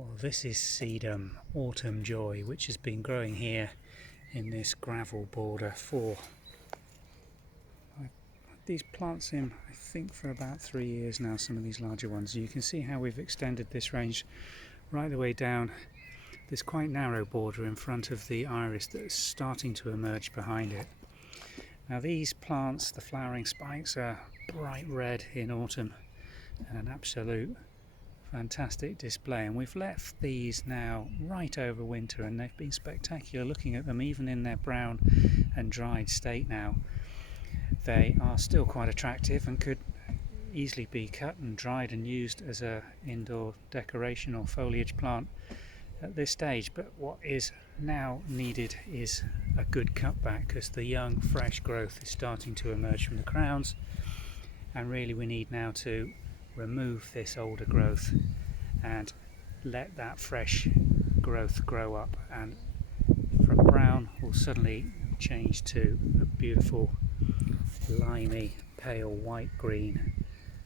Well, this is Sedum Autumn Joy, which has been growing here in this gravel border for I've had these plants in, I think, for about 3 years now, some of these larger ones. You can see how we've extended this range right the way down this quite narrow border in front of the iris that's starting to emerge behind it. Now these plants, the flowering spikes, are bright red in autumn and an absolute fantastic display, and we've left these now right over winter and they've been spectacular. Looking at them even in their brown and dried state now, they are still quite attractive and could easily be cut and dried and used as a indoor decoration or foliage plant at this stage. But what is now needed is a good cutback, because the young fresh growth is starting to emerge from the crowns, and really we need now to remove this older growth and let that fresh growth grow up, and from brown will suddenly change to a beautiful limey pale white green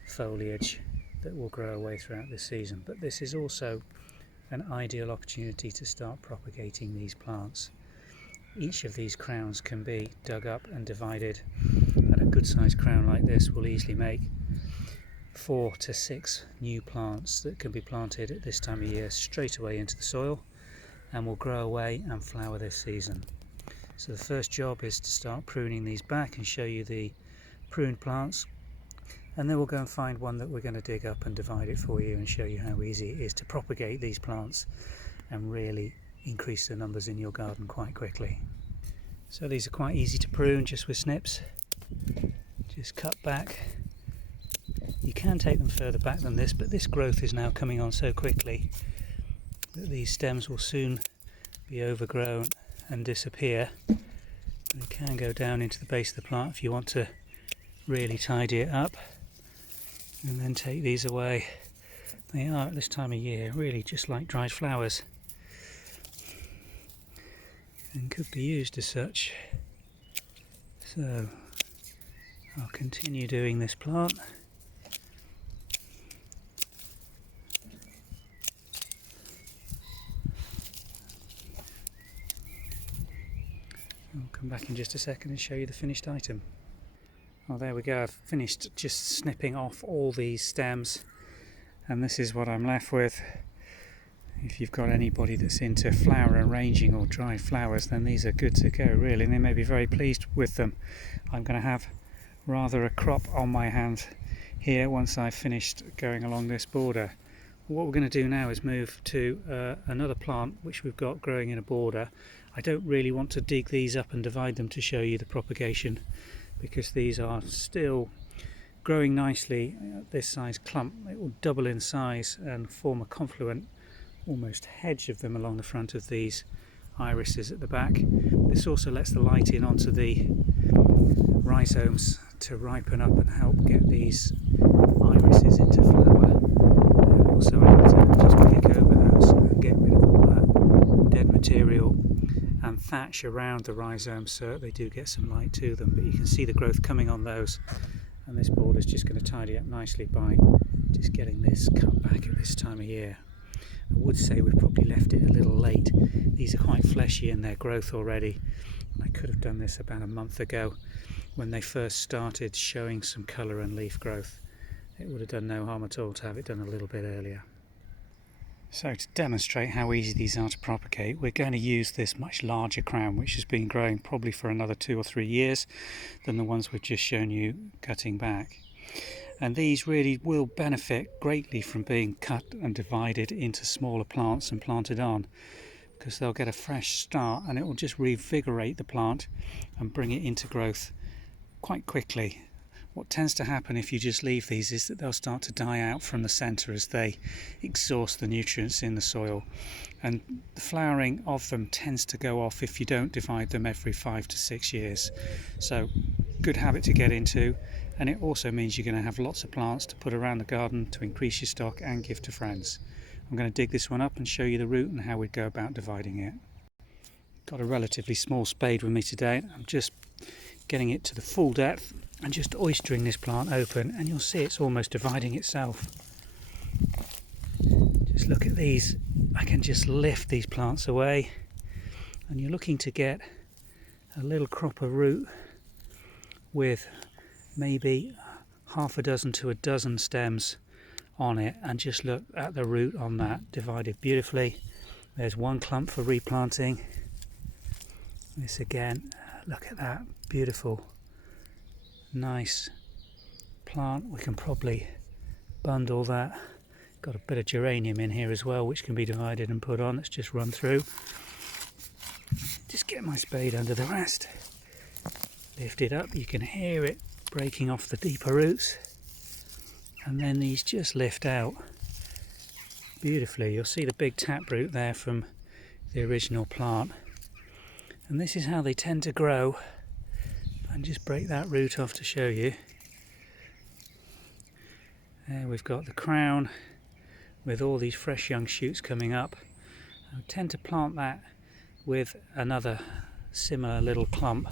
foliage that will grow away throughout this season. But this is also an ideal opportunity to start propagating these plants. Each of these crowns can be dug up and divided, and a good sized crown like this will easily make 4 to 6 new plants that can be planted at this time of year straight away into the soil, and will grow away and flower this season. So the first job is to start pruning these back and show you the pruned plants, and then we'll go and find one that we're going to dig up and divide it for you and show you how easy it is to propagate these plants and really increase the numbers in your garden quite quickly. So these are quite easy to prune just with snips. Just cut back. You can take them further back than this, but this growth is now coming on so quickly that these stems will soon be overgrown and disappear. They can go down into the base of the plant if you want to really tidy it up, and then take these away. They are at this time of year really just like dried flowers and could be used as such. So I'll continue doing this plant. I'll come back in just a second and show you the finished item. Oh, there we go. I've finished just snipping off all these stems, and this is what I'm left with. If you've got anybody that's into flower arranging or dried flowers, then these are good to go really, and they may be very pleased with them. I'm going to have rather a crop on my hands here once I've finished going along this border. What we're going to do now is move to another plant which we've got growing in a border. I don't really want to dig these up and divide them to show you the propagation, because these are still growing nicely at this size clump. It will double in size and form a confluent, almost hedge of them along the front of these irises at the back. This also lets the light in onto the rhizomes to ripen up and help get these irises into flower. And also I need to just pick over those and get rid of all that dead material and thatch around the rhizomes so that they do get some light to them. But you can see the growth coming on those, and this border is just going to tidy up nicely by just getting this cut back at this time of year. I would say we've probably left it a little late. These are quite fleshy in their growth already, and I could have done this about a month ago when they first started showing some colour and leaf growth. It would have done no harm at all to have it done a little bit earlier. So to demonstrate how easy these are to propagate, we're going to use this much larger crown, which has been growing probably for another 2 or 3 years than the ones we've just shown you cutting back. And these really will benefit greatly from being cut and divided into smaller plants and planted on, because they'll get a fresh start and it will just revigorate the plant and bring it into growth quite quickly. What tends to happen if you just leave these is that they'll start to die out from the centre as they exhaust the nutrients in the soil, and the flowering of them tends to go off if you don't divide them every 5 to 6 years. So good habit to get into, and it also means you're going to have lots of plants to put around the garden to increase your stock and give to friends. I'm going to dig this one up and show you the root and how we'd go about dividing it. Got a relatively small spade with me today. I'm just getting it to the full depth and just oystering this plant open, and you'll see it's almost dividing itself. Just look at these. I can just lift these plants away, and you're looking to get a little crop of root with maybe half a dozen to a dozen stems on it, and just look at the root on that, divided beautifully. There's one clump for replanting. This again, look at that, beautiful, nice plant. We can probably bundle that. Got a bit of geranium in here as well, which can be divided and put on. Let's just run through. Just get my spade under the rest. Lift it up, you can hear it breaking off the deeper roots. And then these just lift out beautifully. You'll see the big taproot there from the original plant. And this is how they tend to grow. And just break that root off to show you. There we've got the crown with all these fresh young shoots coming up. I tend to plant that with another similar little clump.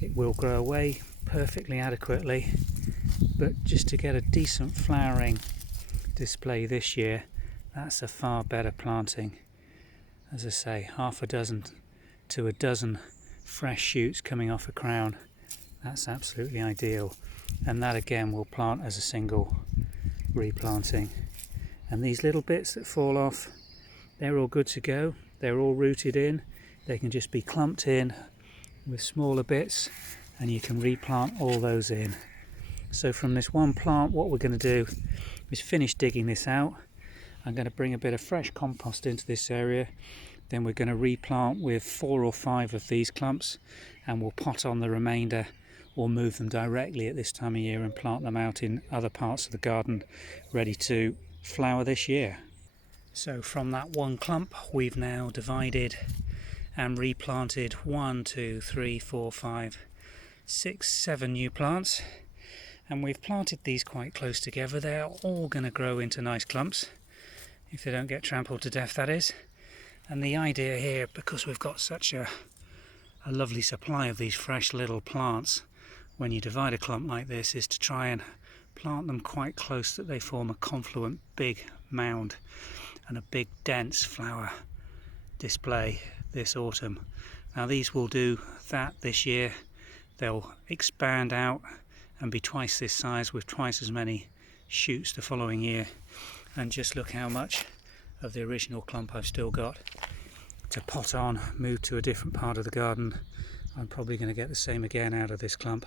It will grow away perfectly adequately, but just to get a decent flowering display this year, that's a far better planting. As I say, half a dozen to a dozen fresh shoots coming off a crown. That's absolutely ideal, and that again will plant as a single replanting. And these little bits that fall off, they're all good to go. They're all rooted in. They can just be clumped in with smaller bits, and you can replant all those in. So from this one plant, what we're going to do is finish digging this out. I'm going to bring a bit of fresh compost into this area. Then we're going to replant with 4 or 5 of these clumps, and we'll pot on the remainder or move them directly at this time of year and plant them out in other parts of the garden ready to flower this year. So from that one clump, we've now divided and replanted 1, 2, 3, 4, 5, 6, 7 new plants, and we've planted these quite close together. They're all going to grow into nice clumps if they don't get trampled to death, that is. And the idea here, because we've got such a lovely supply of these fresh little plants, when you divide a clump like this, is to try and plant them quite close that they form a confluent big mound and a big dense flower display this autumn. Now these will do that this year. They'll expand out and be twice this size with twice as many shoots the following year. And just look how much of the original clump I've still got to pot on, move to a different part of the garden. I'm probably going to get the same again out of this clump,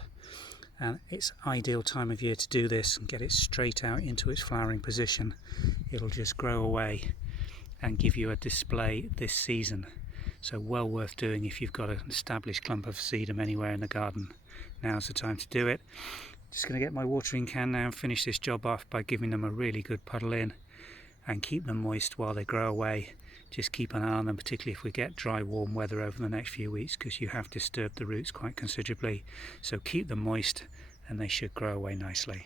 and it's ideal time of year to do this and get it straight out into its flowering position. It'll just grow away and give you a display this season, so well worth doing if you've got an established clump of sedum anywhere in the garden. Now's the time to do it. Just going to get my watering can now and finish this job off by giving them a really good puddle in and keep them moist while they grow away. Just keep an eye on them, particularly if we get dry, warm weather over the next few weeks, because you have disturbed the roots quite considerably. So keep them moist and they should grow away nicely.